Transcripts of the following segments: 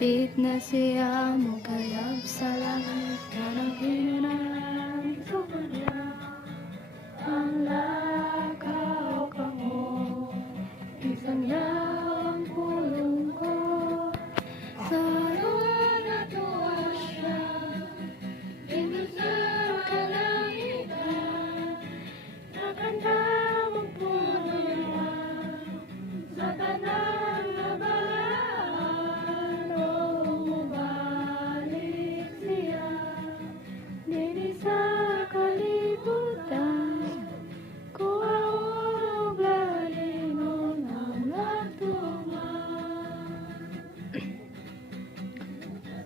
Kapit na siya mo kayab sa langit na naghinaan sa kanya. Ang lakaw ka mo, isang niya ang pulong ko. Karoon na tuwa siya, dito sa kalangitan. Nakanta mo pulong sa tanang nabalaan. O mubalik siya, dito sa kalibutan.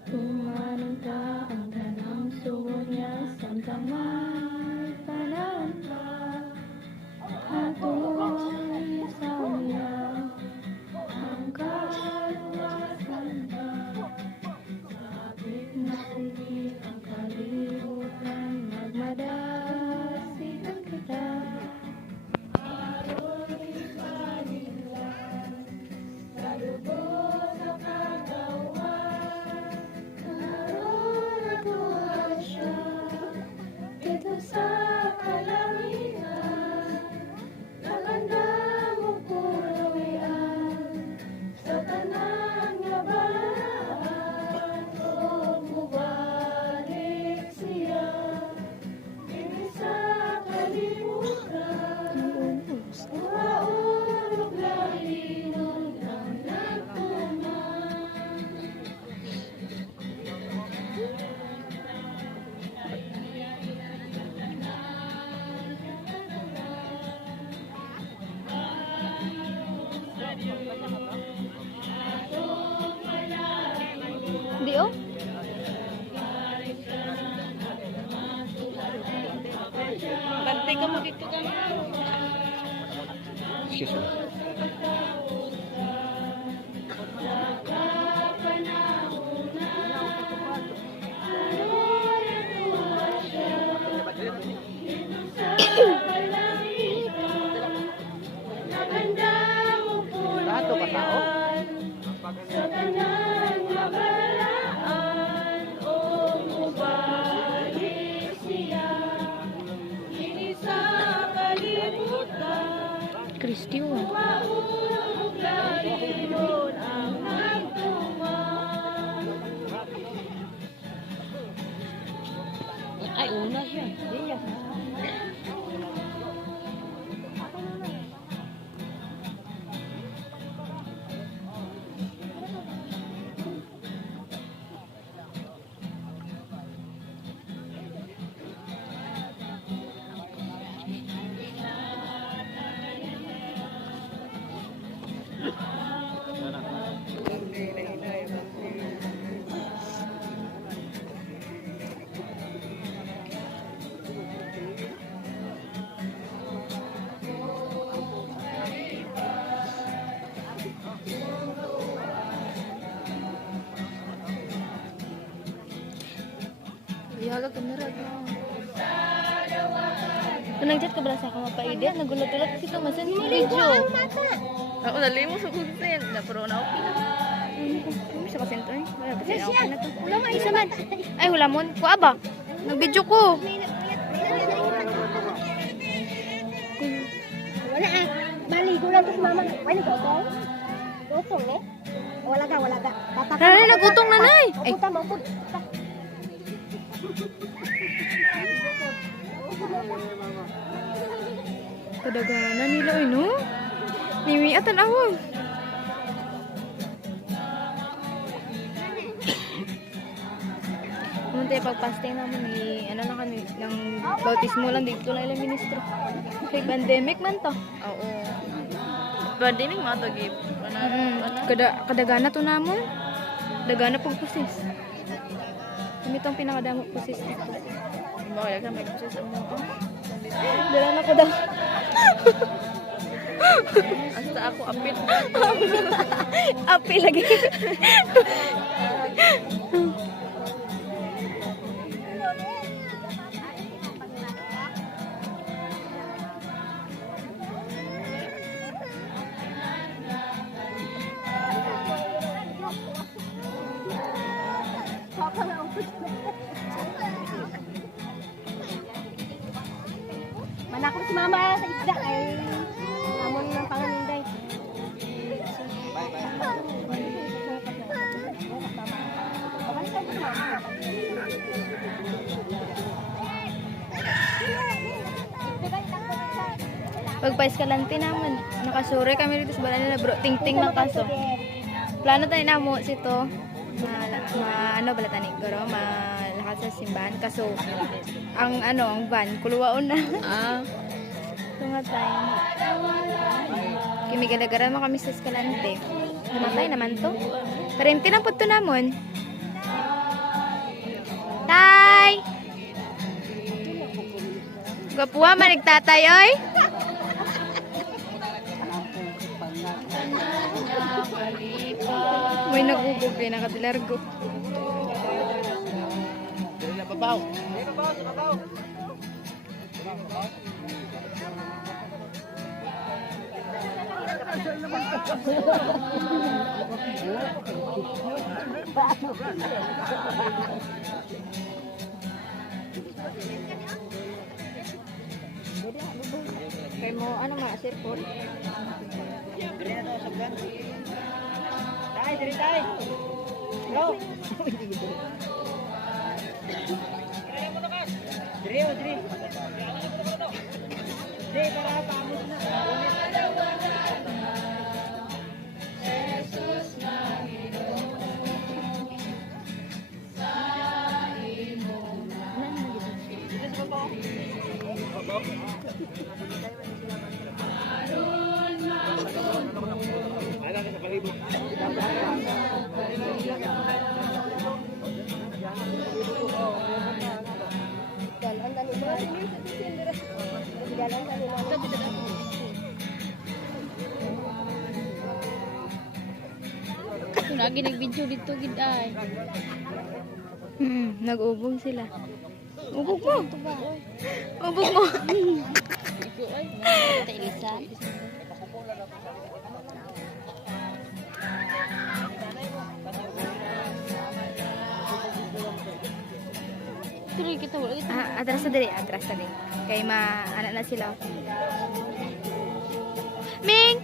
Tumanong ka ang tanang suwan niya, samtang may panahon pa. Ako'y sa niya, ang kaluwasan pa. Sabit na sige ang kalibutan, magmadasitan kita. Ako'y panilan, sa lubos sa kagawa. Dito sa kalangitan, nakanda mo pulawian sa tanang nabalaan. O mubalik siya, dito sa kalibutan. Maulog lalinon ang nagtuman. Di oh. Bantay ka mo dito ka. Excuse me. Lahat to katao? Sa tanang nabalaan, o mubalik siya, dito sa kalibutan. Kristiyo. Maulog lalinon ang nagtuman. Ay, una siya. Iya. Ihalag ka na rin. Kung nag-chat ka ba sa akong mapaide, nagulat-ulat kasi ka masan sa video. Ako dali mo sa kusin. Pero na okay na. Sa kasento eh. Wala kasi na okay na to. Isa man. Ay, hulamon. Kuha ba? Nag-video ko. Wala ah. Maligo lang to si mama. Wala gotong. Gotong eh. Wala ka. Nanay, nagutong nanay. Ay, Puta mo pud. kadaganan nila eh, no? Nimiatan ako. Kung tayo pag-fasting naman, ano lang kami, ng bautismo lang dito na ilang ministro. Kay pandemic man to. Oo. Pandemic mo ito, Gabe. Kadagana to namon. Dagana pong pusis. Kami itong pinakadamot pusis dito. Bakit ka may kusis ang mga Dala na ko daw. Hasta ako apit. Api lagi. Manako si mama sa isda ay amon ng panganinday. Pagpa-eskalante naman. Nakasure kami dito sa balan na bro. Ting-ting ng kaso. Plano tayo na mo sito. Ano bala tani guro malakas sa simbahan kaso ang van kuluwaon na. Tunga tayo. Kimigala-gara mo kami sa eskalante. Namatay naman to. Parente na po to namon. Tay! Gapuha manigtatay oy. May nagugog kay nakadilargo. Babaw. Kay mo ano mga sirpon? Diri na to sabgan. Tay, diri tay. Go. Diri, diri. Diri para paamos na. Jalan tadi mo. Jalan tadi mo. Lagi nag-video dito gid ay. Nag-ubog sila. Ubog mo. Ubog mo. Igo ay, mga ilisan. Tuloy kita wala kita. Atras na dali, atras na dali. Kay anak na sila. Ming!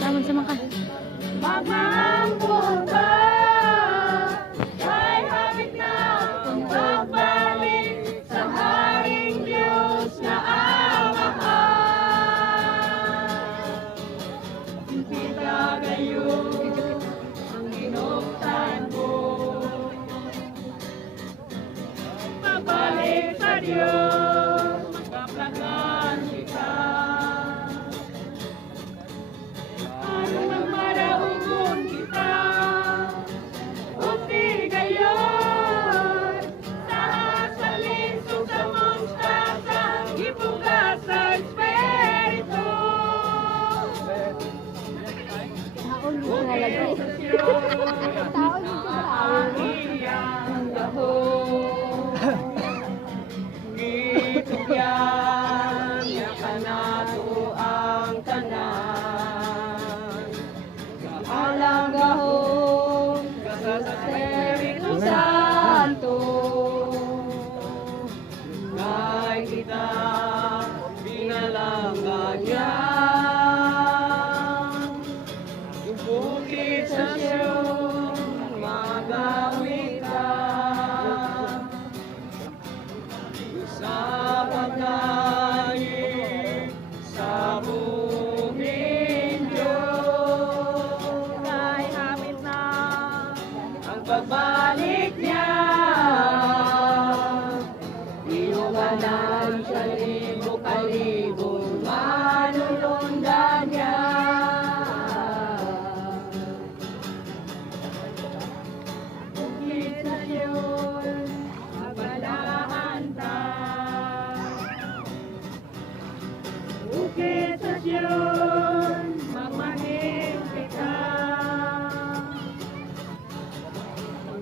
Tamon sama ka. Magmamahal ka, ay habit na ang pagbalik sa Haring Diyos na Amahan. Kita gayon ang inuktan mo, pabalik sa Diyos, magkaplagan kita. pagbalik niya. Inuwanan sa libo-kalibong manulundan niya. Bukid sa Siyon, magbalahan ta. Bukid sa Siyon, magmahil kita.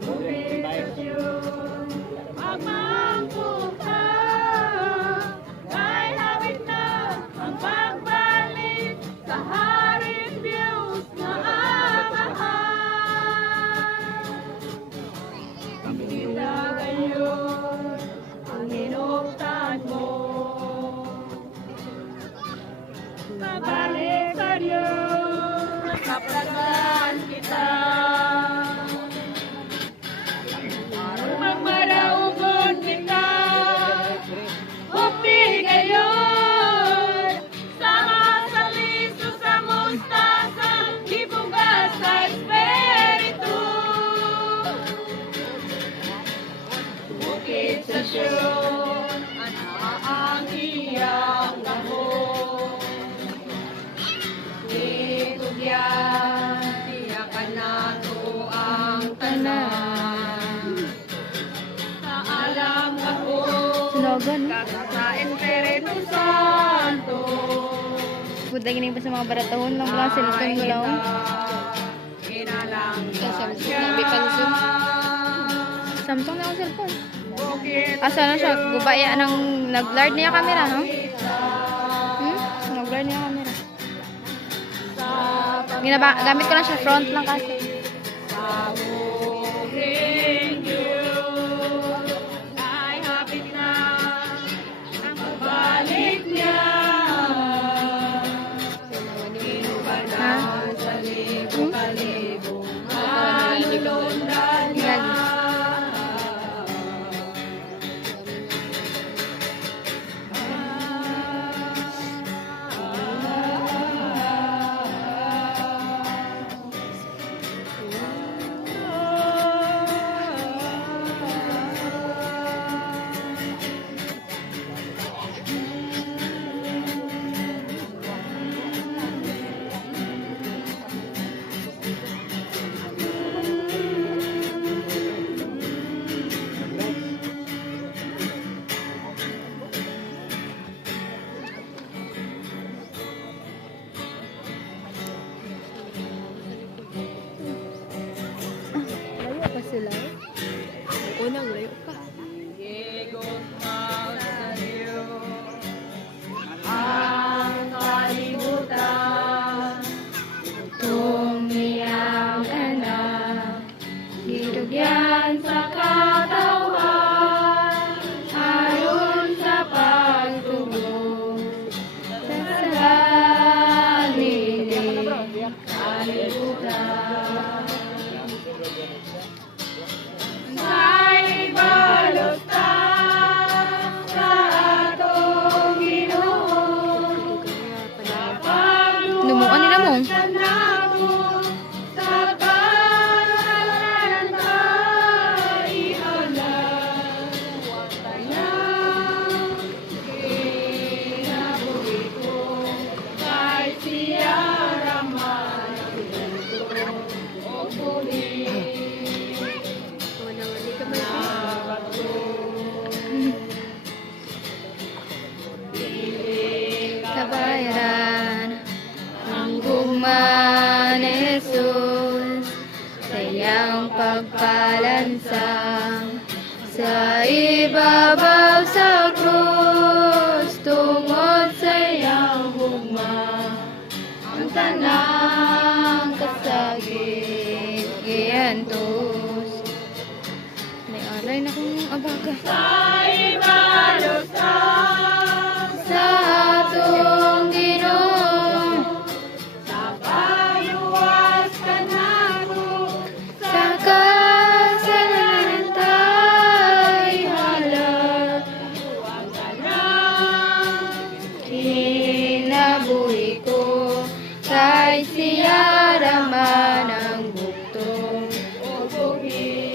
Bukid sa Siyon, magmangkong ka. Kay hawit na ang pagbalik sa Haring Diyos na amahan. Kita ngayon ang hinuktan mo. Mabalik sa Diyos, kaplagan kita. Magmaraugon kita, hupti ngayon. Sama sa liso sa mustasa, ibugas sa espiritu. Bukid sa Siyon, ang iyang gahon. Itugyan, tiyakan nato ang tanan. Sa alam ako, Sunogan. sa Espiritu Santo. Buday gining pa sa mga baratahon lang lang cellphone mo lang. Inalang Nabi pang-zoom. Samsung na akong cellphone. bukid Asa na siya? Gubaya ng nag-blurred niya camera, no? Nag-blurred niya camera. Gamit ko lang siya front lang kasi. Sabuhin Diyos ay hapit na ang pagbalik niya. Inubanan sa libo-kalibong manulundan niya. Layo pa sila. Unang layo pa. Igot mo sa Diyos ang kalibutan. Tumiyang ka na, Ditugyan sa katawan, ayon sa pagtugon. Sa salilig, kalibutan. May balotang sa atong Ginoo. Lumuan nila mo. Sa kasalanan ay halang. Watayang kinabuhi ko, kay siya raman ang ganito o puhi. Kabayaran ang gugma ni Jesus sa iyang pagpalansang sa ibabaw sa krus tungod sa iyang gugma ang tanang kasagit giyantos. May alay na kong abaga. Sa atong Ginoo, Payuwas ka nako, sa kasalanan tayo halag. Kinabuhi ko, kay siya raman ang buktong. o buhi.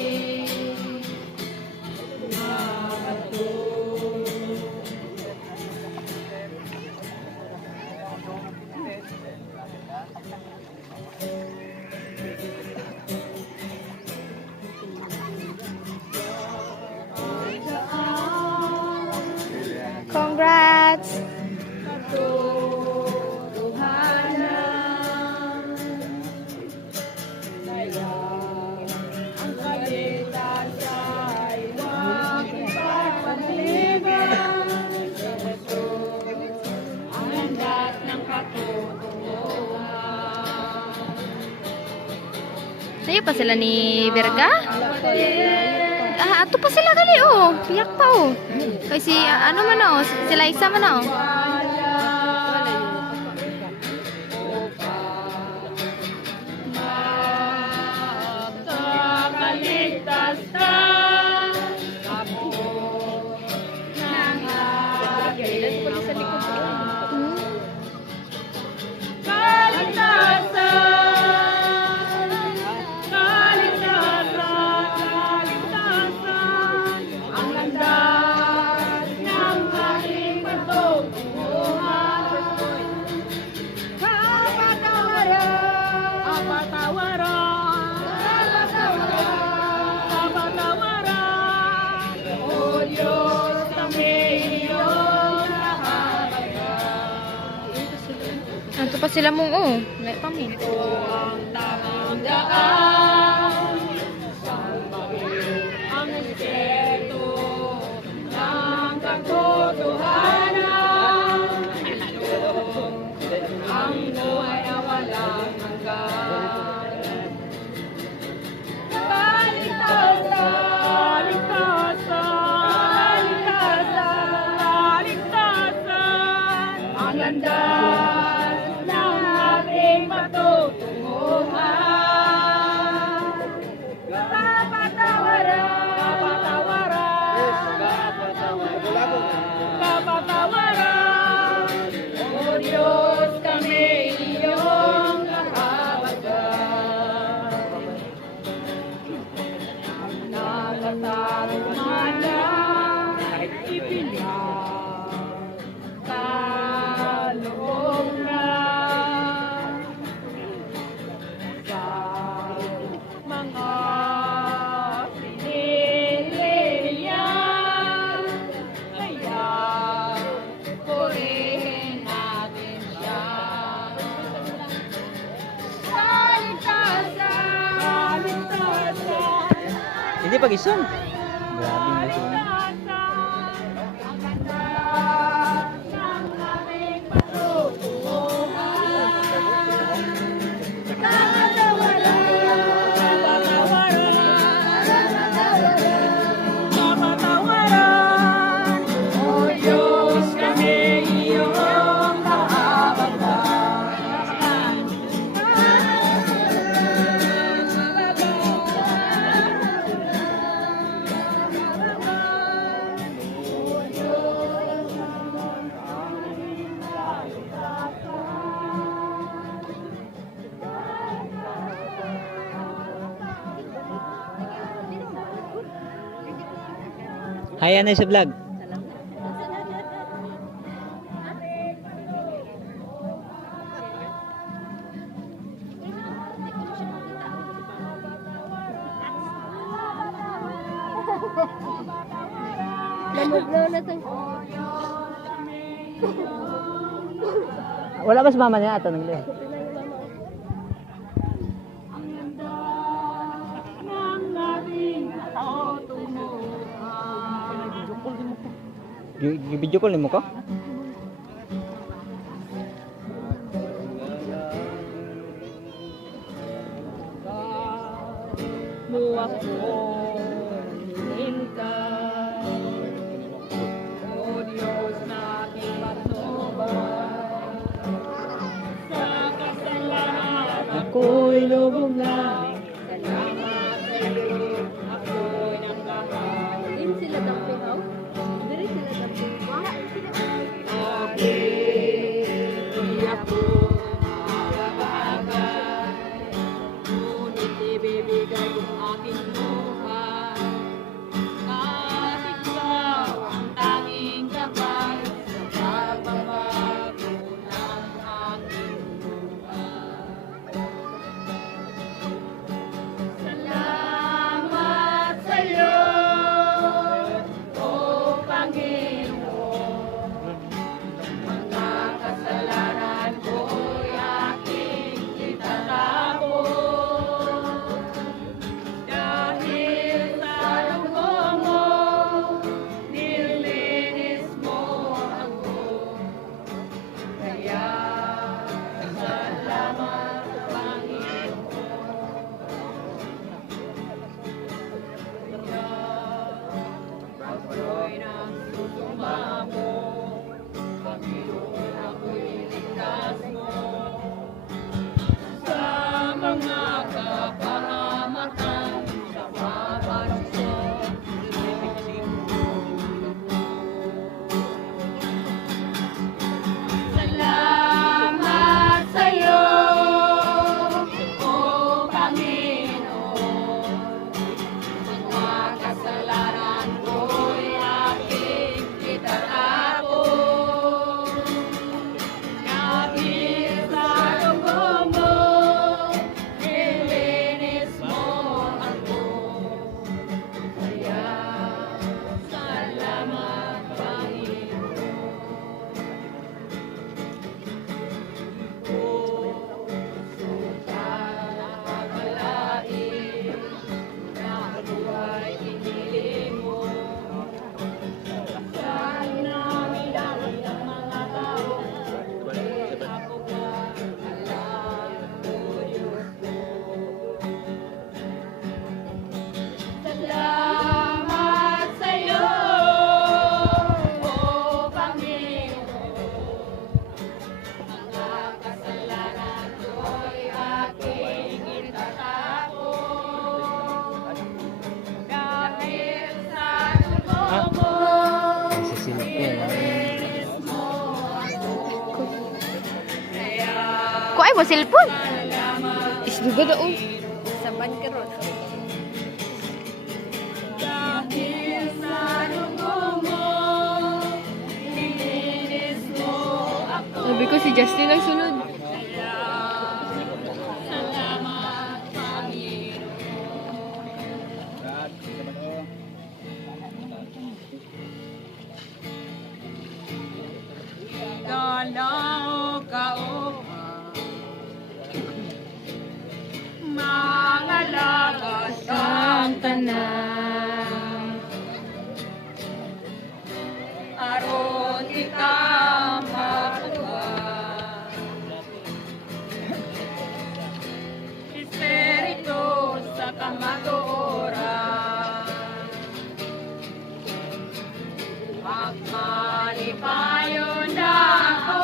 pa sila ni Verga? Ah, ato pa sila gali oh. Piyak pa oh. Kay si ano man oh, sila isa man oh. Magkakaligtas ka. Ato pa sila mong oh. Wala pa min. Ang respeto ng katotohanan, ang buhay na walang hanggan. Kaligtasan, kaligtasan, kaligtasan, kaligtasan, ang landas ng ating patutunguhan. Kapatawaran, kapatawaran, O Diyos, kami iyong kahabagan. Nakatarong man lang ipinagkaloob na sa mga pinilihan. Kaya purihin natin siya. Kaligtasan, kaligtasan, Hindi pag-isom. Grabe mo ito. Hi, ano sa vlog? Namuglaw na sa... Wala ba si mama niya? Ito naglihim. Video call mo ko? buwak ko hintay. O Diyos na aking patnubay, sa kasalanan ako'y lubog na. Salamat sa iyo, ako'y ng lahat. Hindi sila dampihaw? Hindi sila dampihaw? Di ako makabagay, ngunit ibibigay kong aking buhay. Kahit ikaw ang tanging kapal sa pagbabago ng aking buhay. Salamat sa iyo, O Panginoon. Mga kasalanan ko'y aking itatapon. Dahil mo cellphone. Isduga daw. Saban ka ron. Sabi ko si Justin ang sunod. Dalaw kauha mga lagas Ang tanan. aron kita makuha Espiritu sa kamatuoran magmalipayon na ako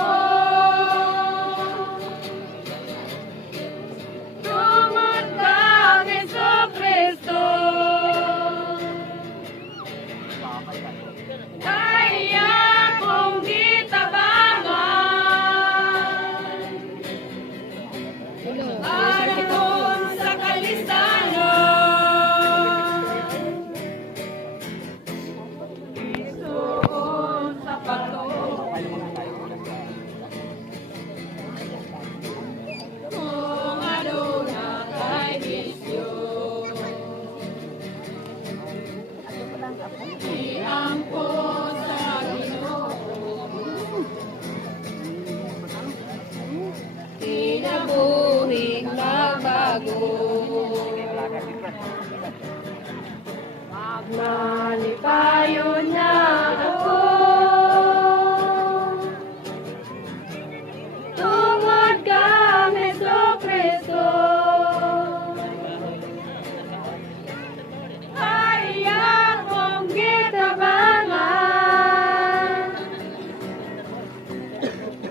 tungod kang Jesucristo kaya kong gitabangan aron sa kalistanan isuon sa pagtuon kung ano na kay bisyo iangkot sa Ginoo Kinabuhing magbago. Magmalipayon na ako tungod kang Jesucristo kaya kong gitabangan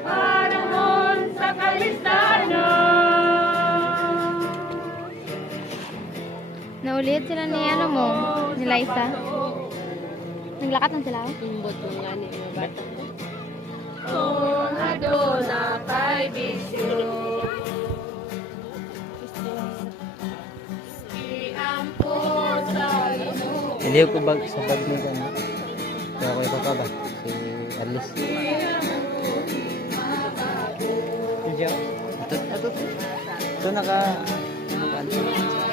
aron sa kalistanan Naulit sila ni ano mo, ni Liza. Naglakad na sila. Tumbot mo nga ni mga bata. kung ano na kay bisyo iangkot sa Ginoo Hindi ko bag sa bag mo ka. Kaya ko ipapaba. Si Alice. Ito. Ito naka...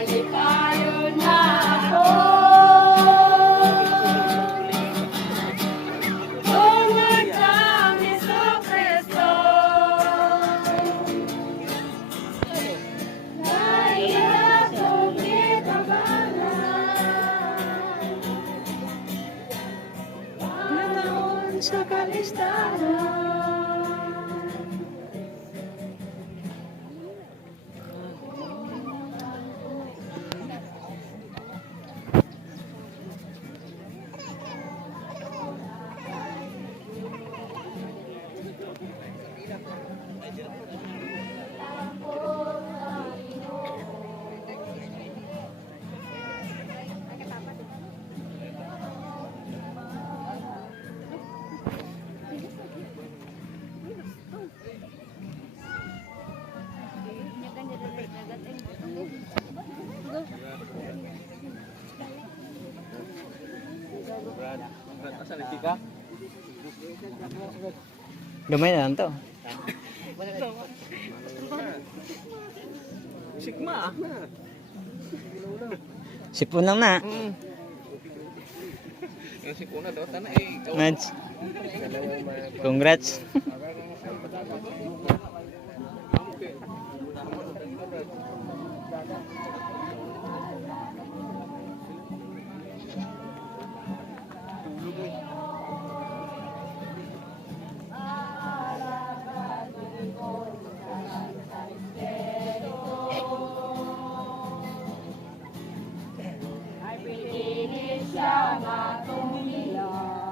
Malipayon na ako tungod kang Jesucristo kaya kong gitabangan aron sa kalistanan Gamay na lang to. Sigma. Sipon lang na. Yung sikuna daw tanay eh. Mads. Congrats.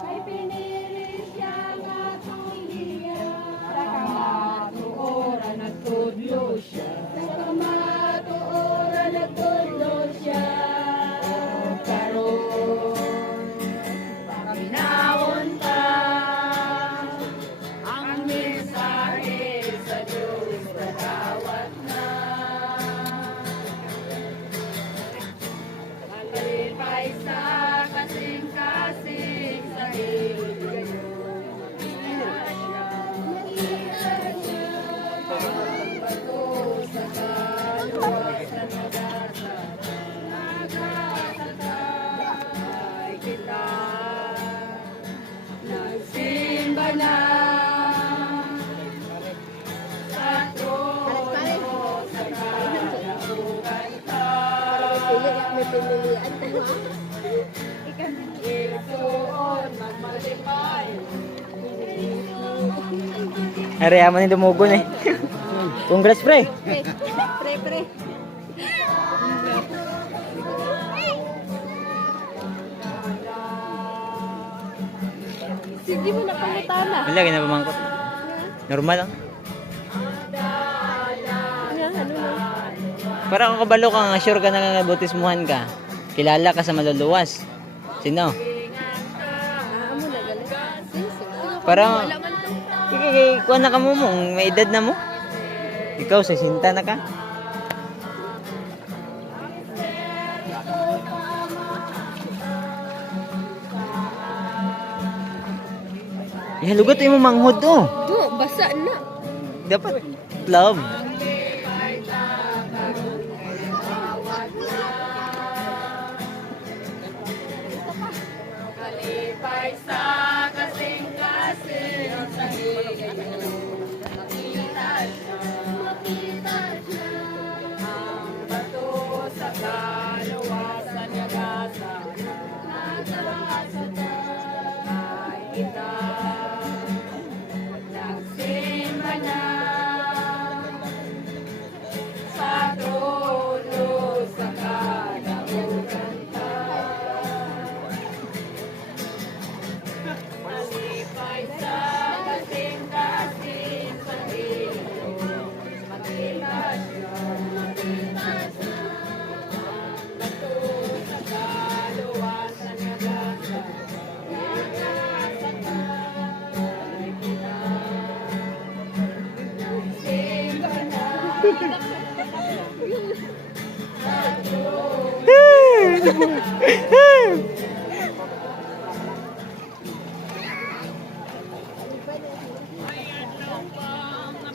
Ay pinili siya nga tuliya sa kamatuoran at tudlo siya sa kamatuoran at tudlo siya karon paminawon ta ang mensahe sa Diyos sa dawa May pinilian ko ha. Ari, yaman yung dumugon eh. Congrats, pre. Pre. Sige mo na pangutana. Wala, ginapamangkot. Normal lang. Ano na? Para kung kabalo ka nga, sure ka na nga bautismuhan ka. Kilala ka sa maluluwas. Sino? Amo na galit. Para, kuha na ka mo mong, may edad na mo. Ikaw, 60 na ka. Ihalugot yung manghod oh. Do, basa na. Dapat love.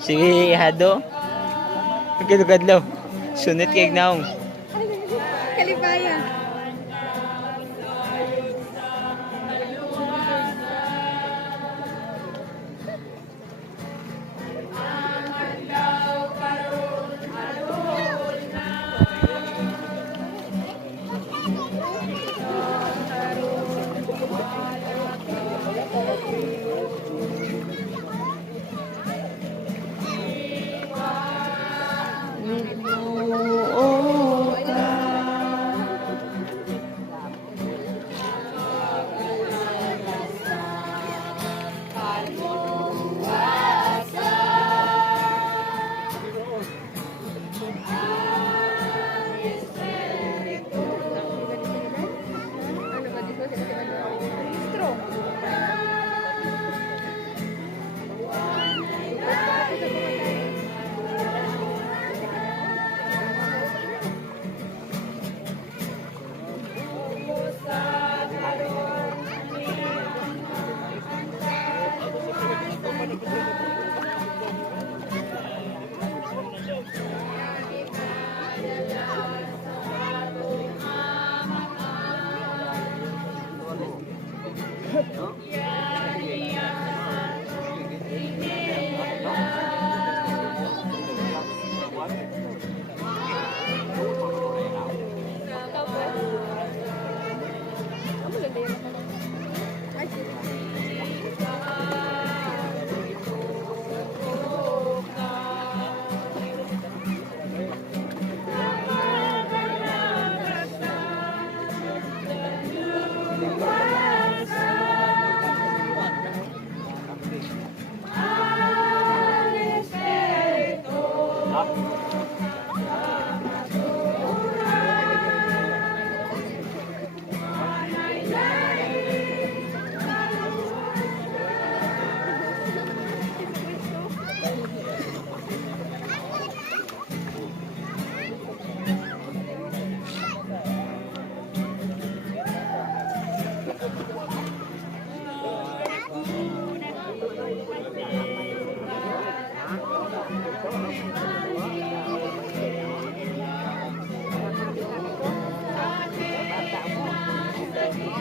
Si Hado. Kadlaw. Sunit kay naong. Kalibayan.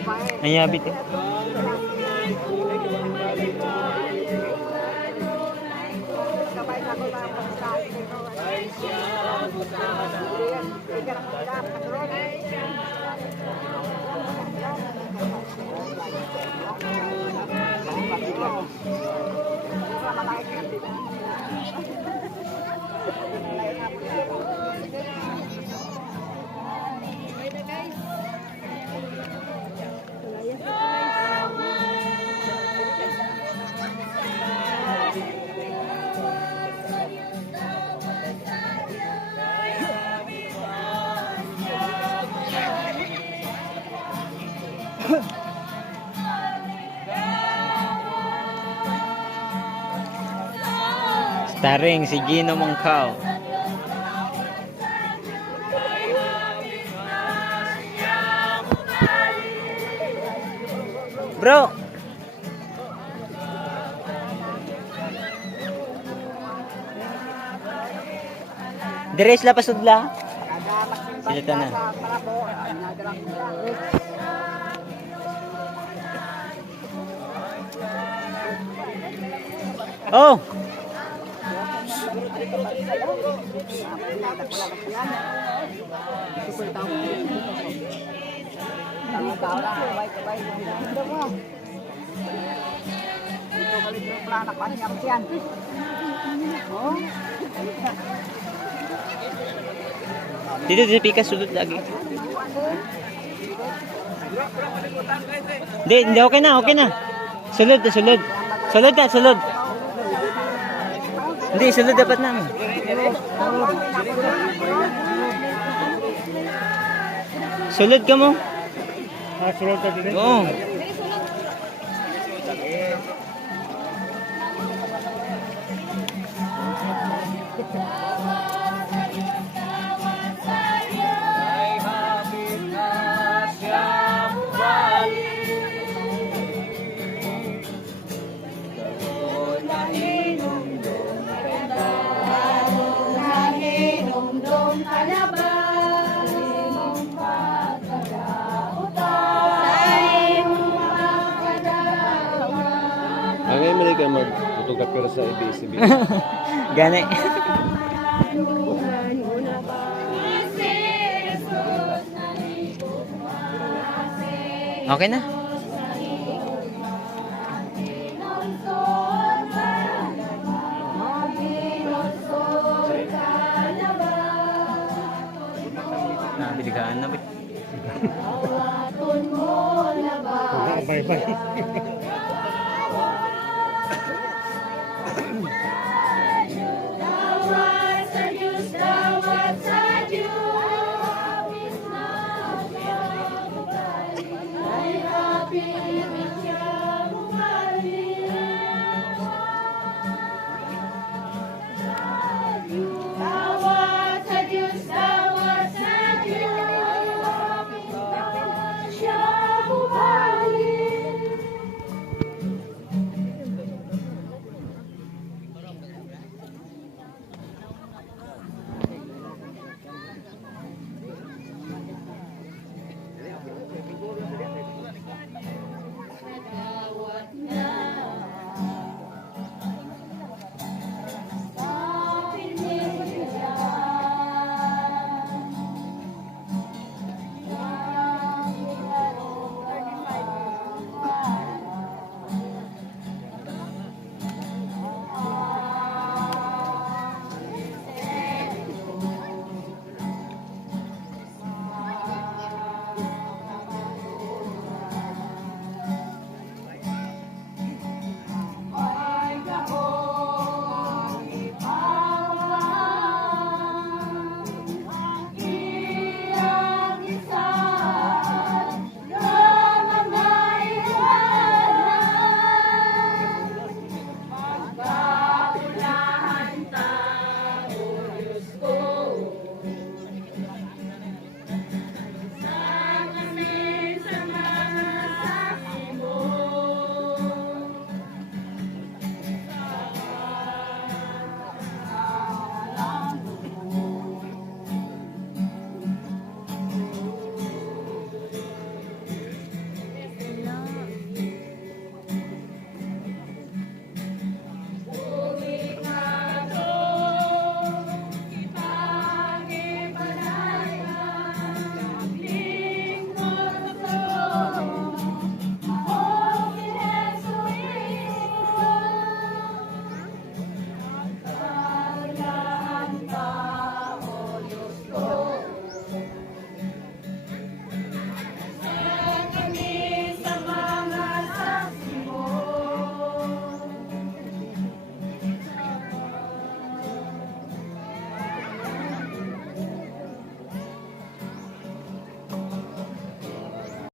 Ang yabit eh. Starring si Gino Mongkao. Bro! Dire sila pasudla. Sila tanan. Oh! Dito di pika sulod lagi. Hindi okay na, okay na. Sulod. Sulod na, sulod. Hindi, sulod dapat na. Sulod ka mo. Sulod ka din. Oo. Ang ngayon mali kayo mag-photographer sa ABS-CBN. Gani. Okay na. Biligaan na ba? Bye-bye. Happy